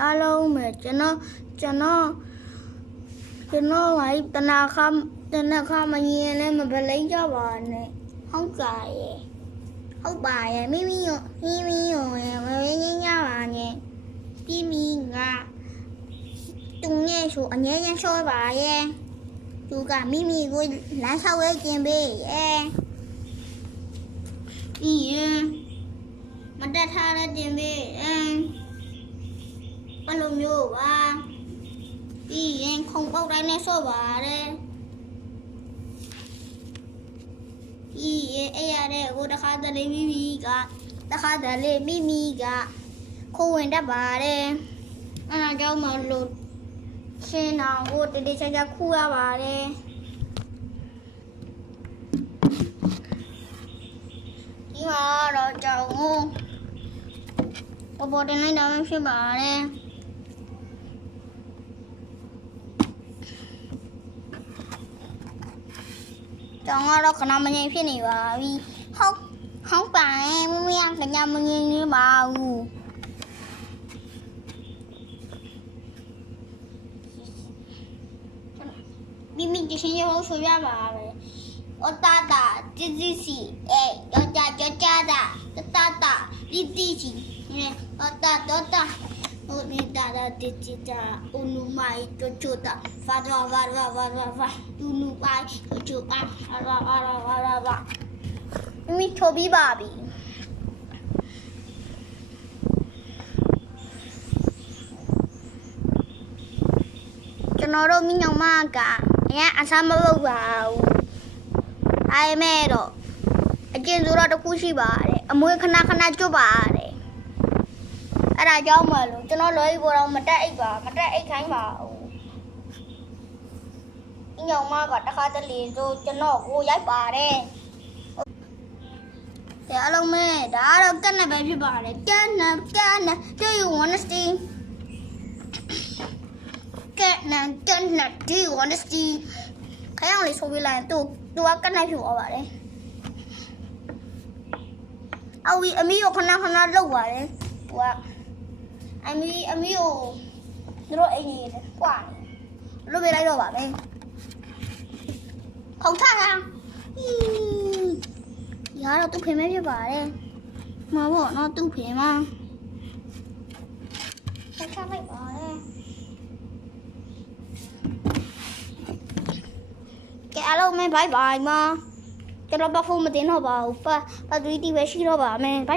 အားလုံးပဲကျွန်တော်ဝိုင်းတနာခမရင်နဲ့မပလိမ့်ကြပါနဲ့ဟုတ်ကြရဲ့ဟုတ်ပါရဲ့မိမိရောရဲ့မရင်းကြပါနဲ့ပြီးပြီငါတုံငယ်ဆိုအငယ်ချင်းချောပါရဲ့သူကမိမိကိုလမ်းဆောက်ရဲကျင်ပေးရဲ့ပြီးရင်မတက်ထားတဲ့တင်ပေးဘယ်လိုမျိုးပါပြီးရင်ခုံပေါက်တိုင်းနဲ့ဆော့ပါတယ်ပြီးရင်အဲ့ရတဲ့ကိုတခါတလေမိမိကခိုးဝင်တတ်ပါတယ်အဲ့ဒါကြောင့်မလို့ရှင်းအောင်ကိုတတိချာခူးရပါတယ်ဒီမှာတော့ကြောင်ကိုပေါ်တင်လိုက်တော့ဖြစ်ပါတယ်ကြောင်ကတော့ခဏမငြိမ်ဖြစ်နေပါပြီဟုတ်ပါရဲ့မမရခဏမငြိမ်နေပါဘူးမိမိတရှင်ရောဆိုရပါပဲဩတာတာတီတီစီယောကြတာတာတီတီစီဩတာဩနေတာတီတီတာဥနုမိုင်ချိုတာဖာဒဝါဥနုပိုင်ချိုပါအာမိထိုးပြီးပါပြီကျွန်တော်တို့မိညောင်မကအရင်အစားမလုပ်ပါဘူးအဲမဲ့တော့အကျဉ်းစုတော့တစ်ခုရှိပါတယ်အမွေးခဏကျွတ်ပါတယ်အဲ့ဒါကြောင့်မလို့ကျွန်တော်လွယ်ပေါ်တော့မတက်အိတ်ခိုင်းပါဘူးမိညောင်မကတခါတလေဆိုကျွန်တော်ကိုရိုက်ပါတယ်အားလုံးပဲဒါကတော့ကတ်နဲ့ပဲဖြစ်ပါတယ်ကတ်နဲ့ do you want to see ကတ်နဲ့ do you want to see ခရောင်လေးဆိုပြလိုက်သူကကတ်နဲ့ဖြစ်သွားပါတယ်အမီကိုခဏလောက်ပါတယ်သူကအမီကိုတို့အိမ်ကြီးတယ်ကွာလုပ်ပြလိုက်တော့ပါပဲခုံထားတာရာတော့သူ့ဖေမဲဖြစ်ပါတယ်မှာပေါ့နော်သူ့ဖေမဆက်ချလိုက်ပါတယ်ကဲအားလုံးပဲဘိုင်ဘိုင်မကျွန်တော်ဘာဖို့မတင်တော့ပါဘူးပါ3တီပဲရှိတော့ပါမယ်ဘိုင်